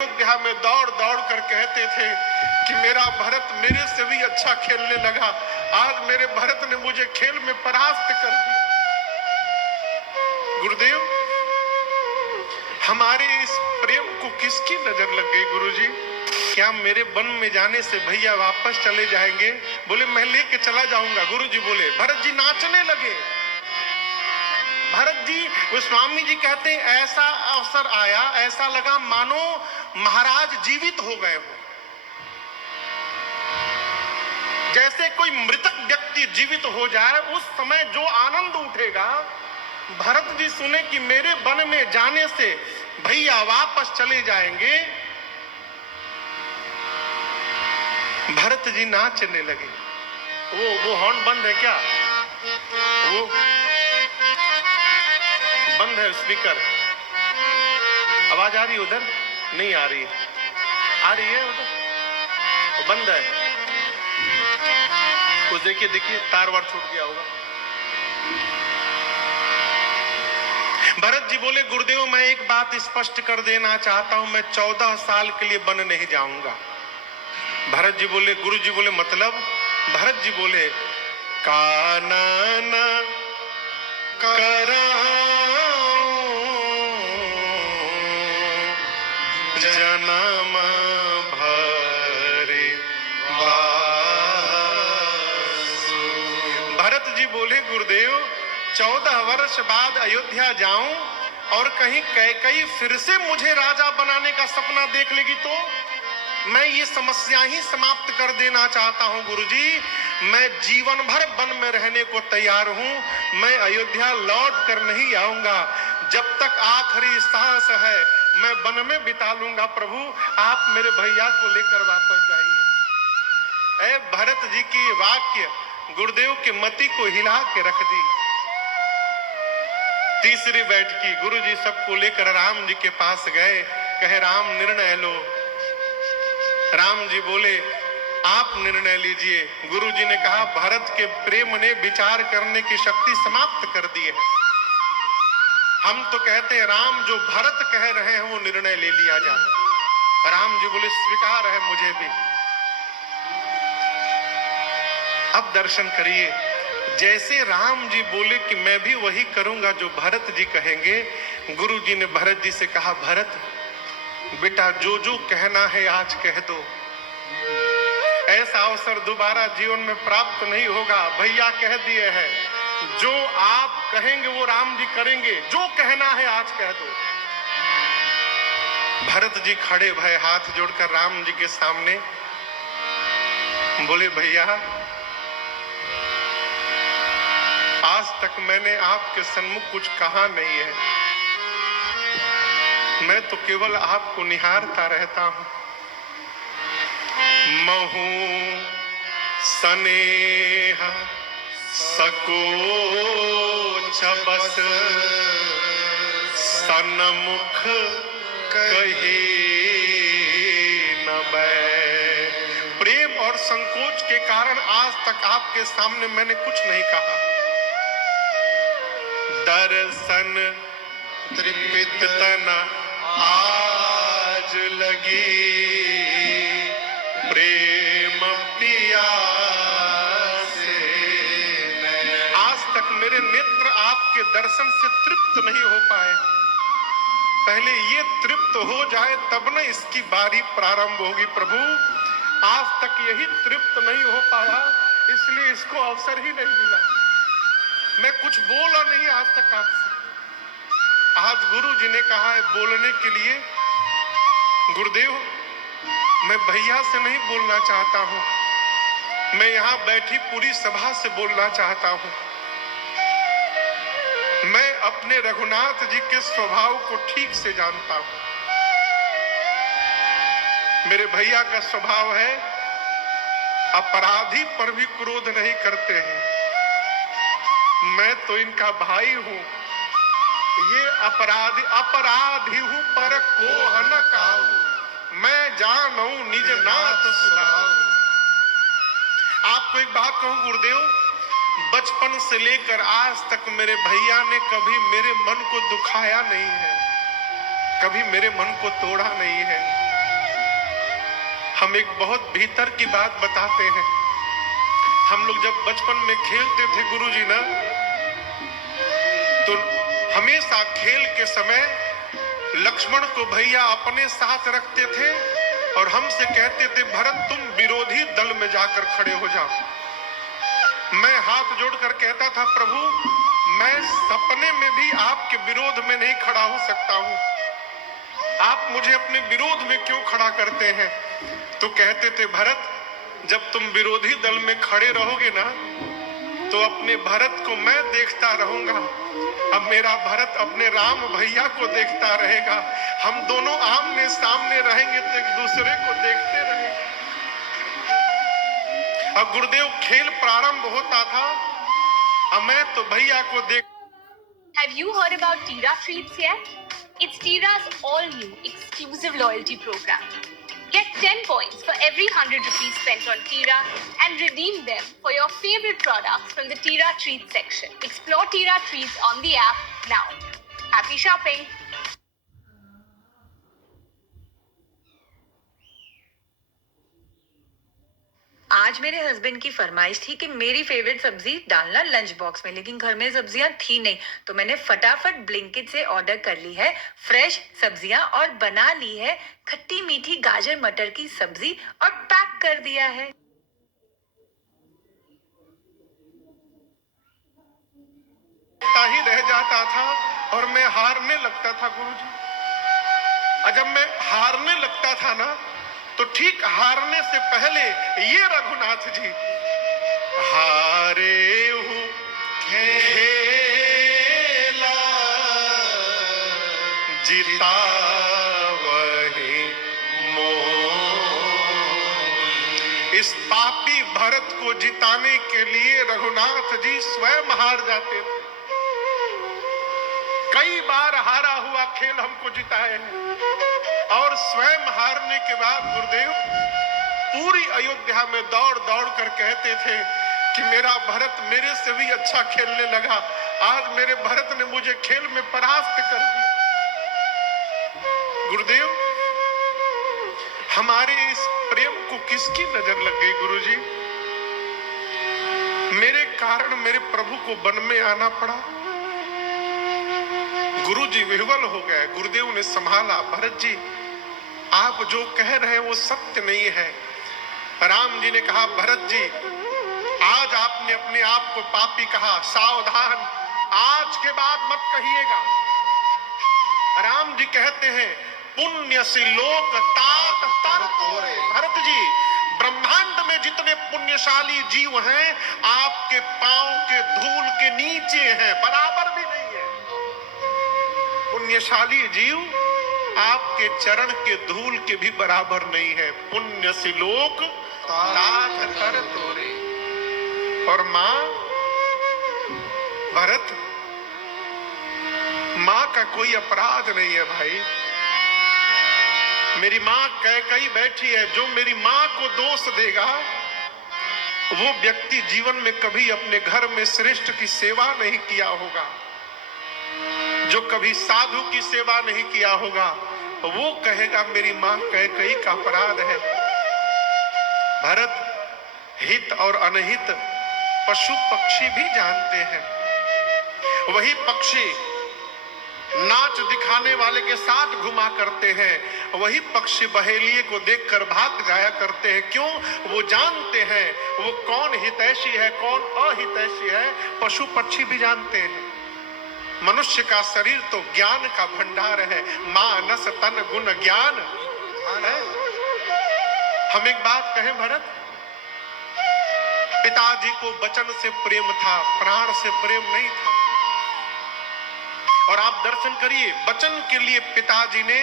अयोध्या में दौड़ दौड़ कर कहते थे कि मेरा भरत मेरे से भी अच्छा खेलने लगा। आज मेरे भरत ने मुझे खेल में परास्त कर दिया। गुरुदेव, हमारे इस प्रेम को किसकी नजर लग गई गुरुजी? क्या मेरे वन में जाने से भैया वापस चले जाएंगे? बोले मैं लेके चला जाऊंगा। गुरुजी बोले, भरत जी नाचने लगे। भरत जी, वो स्वामी जी कहते हैं ऐसा अवसर आया, ऐसा लगा मानो महाराज जीवित हो गए हो। जैसे कोई मृतक व्यक्ति जीवित हो जाए, उस समय जो आनंद उठेगा। भरत जी सुने कि मेरे वन में जाने से भैया वापस चले जाएंगे। भरत जी नाचने लगे। वो हॉर्न बंद है क्या? वो बंद है स्पीकर। आवाज आ रही है उधर? नहीं आ रही है। आ रही है उधर? वो बंद है। कुछ देखिए देखिए, तार वार छूट गया होगा। भरत जी बोले, गुरुदेव मैं एक बात स्पष्ट कर देना चाहता हूं, मैं 14 साल के लिए वन नहीं जाऊंगा। भरत जी बोले, गुरु जी बोले मतलब? भरत जी बोले, कानन जन्म भरे बासु। भरत जी बोले, गुरुदेव 14 वर्ष बाद अयोध्या जाऊं और कहीं कैकेयी फिर से मुझे राजा बनाने का सपना देख लेगी तो मैं ये समस्या ही समाप्त कर देना चाहता हूं। गुरुजी, मैं जीवन भर वन में रहने को तैयार हूं। मैं अयोध्या लौट कर नहीं आऊंगा। जब तक आखिरी सांस है मैं वन में बिता लूंगा। प्रभु, आप मेरे भैया को लेकर वापस जाइए। ऐ भरत जी की वाक्य गुरुदेव के मति को हिला के रख दी। तीसरी बैठकी, गुरु जी सबको लेकर राम जी के पास गए। कहे, राम निर्णय लो। राम जी बोले, आप निर्णय लीजिए। गुरु जी ने कहा, भरत के प्रेम ने विचार करने की शक्ति समाप्त कर दी है। हम तो कहते हैं राम जो भरत कह रहे हैं वो निर्णय ले लिया जाए। राम जी बोले, स्वीकार है मुझे भी। अब दर्शन करिए, जैसे राम जी बोले कि मैं भी वही करूंगा जो भरत जी कहेंगे। गुरु जी ने भरत जी से कहा, भरत बेटा जो जो कहना है आज कह दो। ऐसा अवसर दोबारा जीवन में प्राप्त नहीं होगा। भैया कह दिए हैं, जो आप कहेंगे वो राम जी करेंगे। जो कहना है आज कह दो। भरत जी खड़े भय हाथ जोड़कर राम जी के सामने बोले, भैया आज तक मैंने आपके सन्मुख कुछ कहा नहीं है। मैं तो केवल आपको निहारता रहता हूं। महू स्नेह सकोच बस सन्मुख कही न बै। प्रेम और संकोच के कारण आज तक आपके सामने मैंने कुछ नहीं कहा। दर्शन तृपित तन आज लगी, प्रेम पिया से। आज तक मेरे नेत्र आपके दर्शन से तृप्त नहीं हो पाए। पहले ये तृप्त हो जाए तब न इसकी बारी प्रारंभ होगी। प्रभु, आज तक यही तृप्त नहीं हो पाया, इसलिए इसको अवसर ही नहीं मिला। मैं कुछ बोला नहीं आज तक आपसे। आज गुरु जी ने कहा है बोलने के लिए। गुरुदेव, मैं भैया से नहीं बोलना चाहता हूं, मैं यहां बैठी पूरी सभा से बोलना चाहता हूं। मैं अपने रघुनाथ जी के स्वभाव को ठीक से जानता हूं। मेरे भैया का स्वभाव है अपराधी पर भी क्रोध नहीं करते हैं। मैं तो इनका भाई हूं। ये अपराधी हूं पर कोह न काहू, मैं जानू निज नाथ सुधाऊ। आपको एक बात कहूं गुरुदेव, बचपन से लेकर आज तक मेरे भैया ने कभी मेरे मन को दुखाया नहीं है, कभी मेरे मन को तोड़ा नहीं है। हम एक बहुत भीतर की बात बताते हैं। हम लोग जब बचपन में खेलते थे गुरुजी ना, तो हमेशा खेल के समय लक्ष्मण को भैया अपने साथ रखते थे और हमसे कहते थे भरत तुम विरोधी दल में जाकर खड़े हो जाओ। मैं हाथ जोड़कर कहता था प्रभु मैं सपने में भी आपके विरोध में नहीं खड़ा हो सकता हूं, आप मुझे अपने विरोध में क्यों खड़ा करते हैं? तो कहते थे भरत जब तुम विरोधी दल में खड़े रहोगे ना तो अपने भरत को मैं देखता रहूंगा, अब मेरा भरत अपने राम भैया को देखता रहेगा, हम दोनों आमने सामने रहेंगे तो एक दूसरे को देखते रहेंगे। अब गुरुदेव खेल प्रारंभ होता था, अब मैं तो भैया को देख। Have you heard about Tira Treats yet? It's Tira's all-new exclusive loyalty program. Get 10 points for every 100 rupees spent on Tira and redeem them for your favorite products from the Tira Treats section. Explore Tira Treats on the app now. Happy shopping! आज मेरे husband की फरमाइश थी कि मेरी favourite सब्जी डालना lunch box में, लेकिन घर में सब्जियां थी नहीं, तो मैंने फटाफट ब्लिंकिट से ऑर्डर कर ली है फ्रेश सब्जियां और बना ली है खट्टी मीठी गाजर मटर की सब्जी और पैक कर दिया है। ही रह जाता था और मैं हारने लगता था गुरुजी। और जब मैं हारने लगता था ना तो ठीक हारने से पहले ये रघुनाथ जी हारे हूँ खेला जीता वही मोह। इस पापी भरत को जिताने के लिए रघुनाथ जी स्वयं हार जाते थे। कई बार हारा हुआ खेल हमको जिताए हैं और स्वयं हारने के बाद गुरुदेव पूरी अयोध्या में दौड़ दौड़ कर कहते थे कि मेरा भरत मेरे से भी अच्छा खेलने लगा, आज मेरे भरत ने मुझे खेल में परास्त कर दिया। गुरुदेव हमारे इस प्रेम को किसकी नजर लग गई गुरुजी? मेरे कारण मेरे प्रभु को वन में आना पड़ा। गुरुजी विह्वल हो गए। गुरुदेव ने संभाला, भरत जी आप जो कह रहे हैं वो सत्य नहीं है। राम जी ने कहा भरत जी आज आपने अपने आप को पापी कहा, सावधान आज के बाद मत कहिएगा। राम जी कहते हैं पुण्य से लोक तात तर तोरे। भरत जी ब्रह्मांड में जितने पुण्यशाली जीव हैं आपके पांव के धूल के नीचे हैं, बराबर भी नहीं है। पुण्यशाली जीव आपके चरण के धूल के भी बराबर नहीं है। पुण्य से लोक तात कर तोरे। और मां भरत मां का कोई अपराध नहीं है भाई। मेरी मां कैकई बैठी है, जो मेरी मां को दोष देगा वो व्यक्ति जीवन में कभी अपने घर में श्रेष्ठ की सेवा नहीं किया होगा, जो कभी साधु की सेवा नहीं किया होगा वो कहेगा मेरी मां कैकई का अपराध है। भरत हित और अनहित पशु पक्षी भी जानते हैं। वही पक्षी नाच दिखाने वाले के साथ घुमा करते हैं, वही पक्षी बहेलिए को देखकर भाग जाया करते हैं। क्यों? वो जानते हैं वो कौन हितैषी है कौन अहितैषी है। पशु पक्षी भी जानते हैं। मनुष्य का शरीर तो ज्ञान का भंडार है, मानस तन गुण ज्ञान है। हम एक बात कहें भरत, पिताजी को वचन से प्रेम था, प्राण से प्रेम नहीं था। और आप दर्शन करिए वचन के लिए पिताजी ने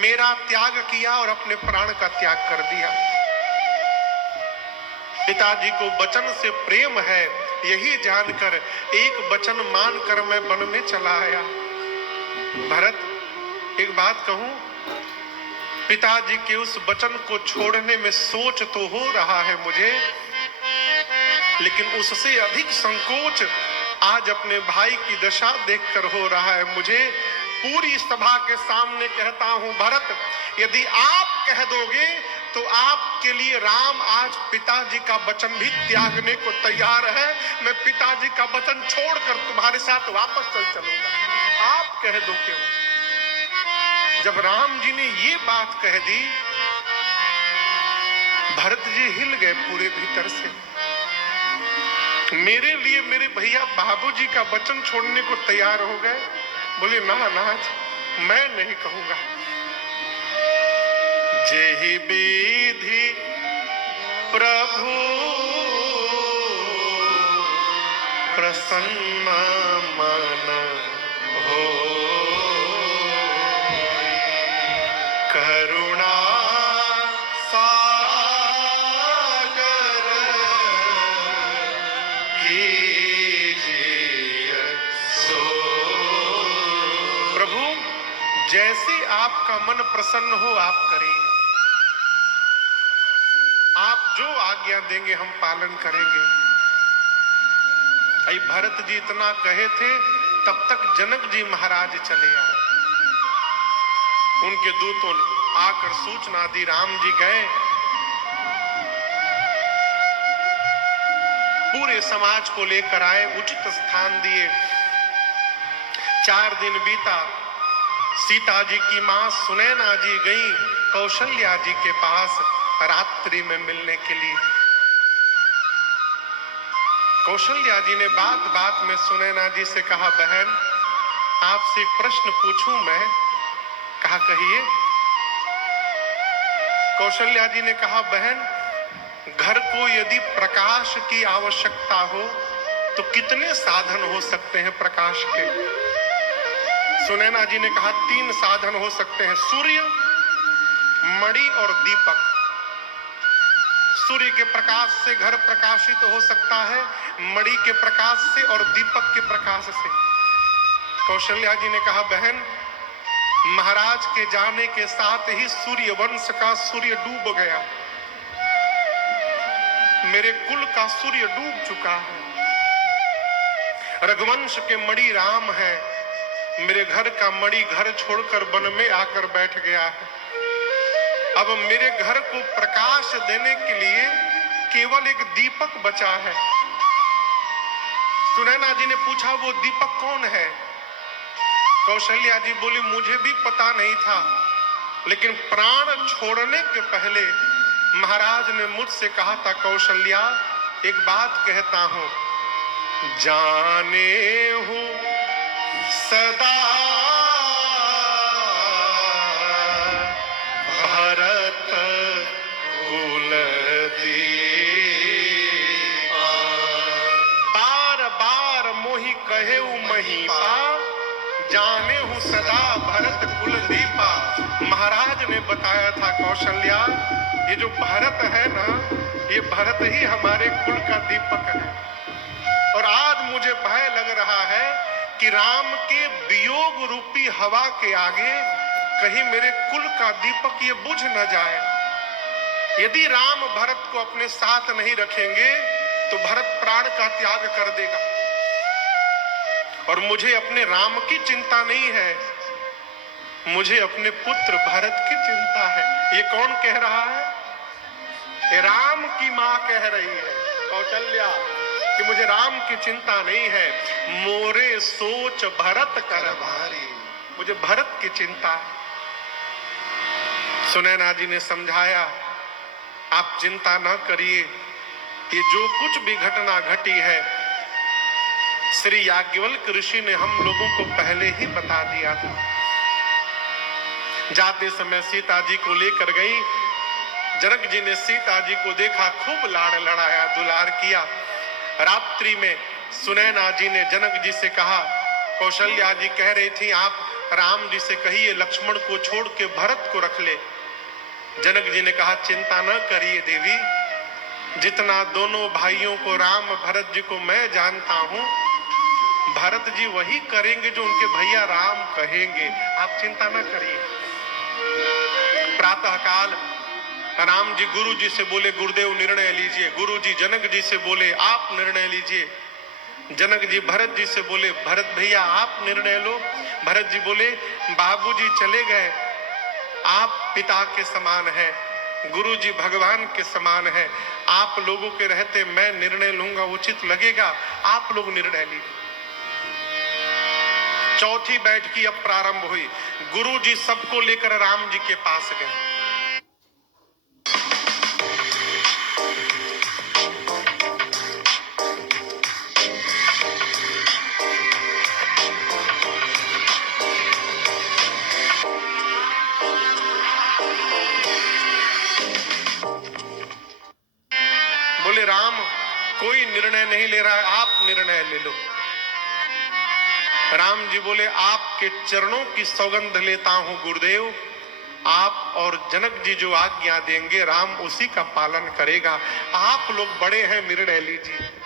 मेरा त्याग किया और अपने प्राण का त्याग कर दिया। पिताजी को वचन से प्रेम है यही जानकर एक वचन मानकर मैं वन में चला आया। भरत एक बात कहूं, पिताजी के उस वचन को छोड़ने में सोच तो हो रहा है मुझे, लेकिन उससे अधिक संकोच आज अपने भाई की दशा देखकर हो रहा है मुझे। पूरी सभा के सामने कहता हूं भरत यदि आप कह दोगे तो आपके लिए राम आज पिताजी का वचन भी त्यागने को तैयार है। मैं पिताजी का वचन छोड़कर तुम्हारे साथ वापस चल चलूंगा, आप कह दो क्यों। जब राम जी ने ये बात कह दी, भरत जी हिल गए पूरे भीतर से। मेरे लिए मेरे भैया बाबूजी का वचन छोड़ने को तैयार हो गए। बोले ना नाथ, मैं नहीं कहूंगा। जेहि विधि प्रभु प्रसन्न मन हो, करुणा सागर कीजिए सो। प्रभु, जैसे आपका मन प्रसन्न हो आप करिए। आप जो आज्ञा देंगे हम पालन करेंगे। आई भरत जी इतना कहे थे, तब तक जनक जी महाराज चले आए। उनके दूतों ने आकर सूचना दी, राम जी गए। पूरे समाज को लेकर आए, उचित स्थान दिए। 4 दिन बीता। सीता जी की मां सुनैना जी गई कौशल्या जी के पास रात्रि में मिलने के लिए। कौशल्या जी ने बात बात में सुनैना जी से कहा, बहन आपसे एक प्रश्न पूछूं मैं। कहा कहिए। कौशल्या जी ने कहा, बहन घर को यदि प्रकाश की आवश्यकता हो तो कितने साधन हो सकते हैं प्रकाश के। सुनैना जी ने कहा 3 साधन हो सकते हैं, सूर्य, मणि और दीपक। सूर्य के प्रकाश से घर प्रकाशित हो सकता है, मणि के प्रकाश से और दीपक के प्रकाश से। कौशल्या जी ने कहा, बहन महाराज के जाने के साथ ही सूर्य वंश का सूर्य डूब गया। मेरे कुल का सूर्य डूब चुका है। रघुवंश के मणि राम है, मेरे घर का मणि घर छोड़कर वन में आकर बैठ गया है। अब मेरे घर को प्रकाश देने के लिए केवल एक दीपक बचा है। सुनैना जी ने पूछा, वो दीपक कौन है। कौशल्या जी बोली, मुझे भी पता नहीं था, लेकिन प्राण छोड़ने के पहले महाराज ने मुझसे कहा था, कौशल्या एक बात कहता हूं, जाने हूं सदा भरत कुल दीपा। बार बार मोहि कहे महिपा, जाने हूं सदा भरत कुल दीपा। महाराज ने बताया था कौशल्या, ये जो भरत है ना, ये भरत ही हमारे कुल का दीपक है। और आज मुझे भय लग रहा है कि राम के वियोग रूपी हवा के आगे कहीं मेरे कुल का दीपक ये बुझ न जाए। यदि राम भरत को अपने साथ नहीं रखेंगे तो भरत प्राण का त्याग कर देगा। और मुझे अपने राम की चिंता नहीं है, मुझे अपने पुत्र भरत की चिंता है। ये कौन कह रहा है? ये राम की मां कह रही है, कौशल्या, कि मुझे राम की चिंता नहीं है। मोरे सोच भरत कर भारी, मुझे भरत की चिंता है। सुनैना जी ने समझाया, आप चिंता न करिए, ये जो कुछ भी घटना घटी है श्री याज्ञवल्क्य ऋषि ने हम लोगों को पहले ही बता दिया था। जाते समय सीता जी को लेकर गई। जनक जी ने सीता जी को देखा, खूब लाड़ लड़ाया, दुलार किया। रात्रि में सुनैना जी ने जनक जी से कहा, कौशल्या जी कह रही थी आप राम जी से कहिए लक्ष्मण को छोड़ के भरत को रख ले। जनक जी ने कहा, चिंता न करिए देवी, जितना दोनों भाइयों को राम भरत जी को मैं जानता हूं, भरत जी वही करेंगे जो उनके भैया राम कहेंगे। आप चिंता न करिए। प्रातः काल राम जी गुरु जी से बोले, गुरुदेव निर्णय लीजिए। गुरु जी जनक जी से बोले, आप निर्णय लीजिए। जनक जी भरत जी से बोले, भरत भैया आप निर्णय लो। भरत जी बोले, बाबूजी चले गए, आप पिता के समान हैं, गुरु जी भगवान के समान है। आप लोगों के रहते मैं निर्णय लूंगा, उचित लगेगा, आप लोग निर्णय लीजिए। चौथी बैठकी अब प्रारंभ हुई। गुरु जी सबको लेकर राम जी के पास गए। बोले राम, कोई निर्णय नहीं ले रहा है, आप निर्णय ले लो। राम जी बोले आपके चरणों की सौगंध लेता हूं गुरुदेव, आप और जनक जी जो आज्ञा देंगे राम उसी का पालन करेगा। आप लोग बड़े हैं, निर्णय लीजिए।